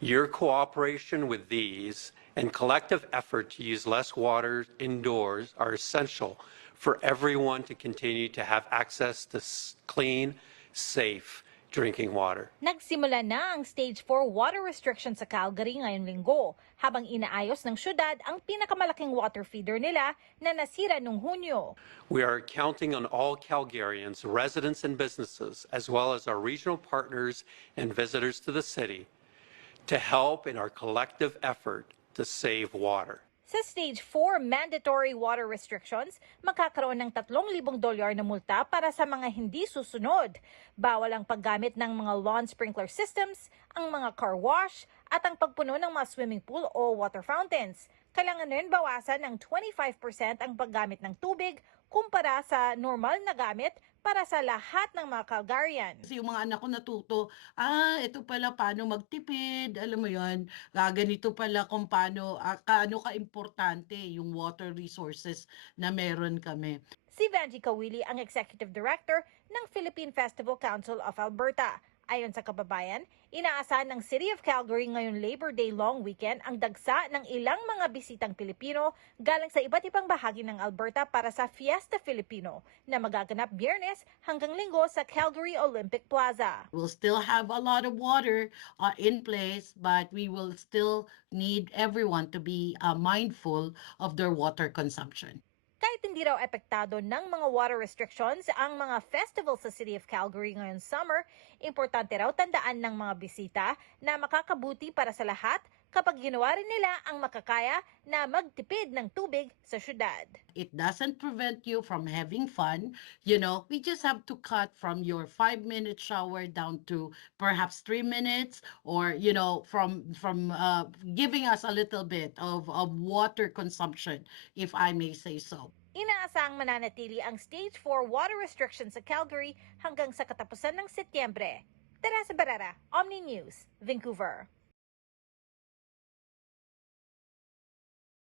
Your cooperation with these and collective effort to use less water indoors are essential for everyone to continue to have access to clean, safe drinking water. Nagsimula na ang Stage 4 water restriction sa Calgary ngayong linggo, habang inaayos ng syudad ang pinakamalaking water feeder nila na nasira noong Hunyo. We are counting on all Calgarians, residents and businesses, as well as our regional partners and visitors to the city, to help in our collective effort to save water. Sa Stage 4 mandatory water restrictions, magkakaroon ng $3,000 na multa para sa mga hindi susunod. Bawal ang paggamit ng mga lawn sprinkler systems, ang mga car wash, at ang pagpuno ng mga swimming pool o water fountains. Kailangan rin bawasan ng 25% ang paggamit ng tubig kumpara sa normal na gamit para sa lahat ng mga Calgarian. Kasi yung mga anak ko natuto, ito pala paano magtipid, alam mo yon, ganito pala kung paano, kaano ka-importante yung water resources na meron kami. Si Vanji Kawili ang Executive Director ng Philippine Festival Council of Alberta. Ayon sa kababayan, inaasahan ng City of Calgary ngayong Labor Day long weekend ang dagsa ng ilang mga bisitang Pilipino galing sa iba't ibang bahagi ng Alberta para sa Fiesta Filipino na magaganap Biyernes hanggang Linggo sa Calgary Olympic Plaza. We'll still have a lot of water in place, but we will still need everyone to be mindful of their water consumption. Kahit hindi raw epektado ng mga water restrictions ang mga festival sa City of Calgary ngayong summer, importante raw tandaan ng mga bisita na makakabuti para sa lahat kapag ginawa rin nila ang makakaya na magtipid ng tubig sa syudad. It doesn't prevent you from having fun. You know, we just have to cut from your 5-minute shower down to perhaps 3 minutes, or, you know, from giving us a little bit of water consumption, if I may say so. Inaasahang mananatili ang Stage 4 water restrictions sa Calgary hanggang sa katapusan ng Setyembre. Teresa Barrera, Omni News, Vancouver.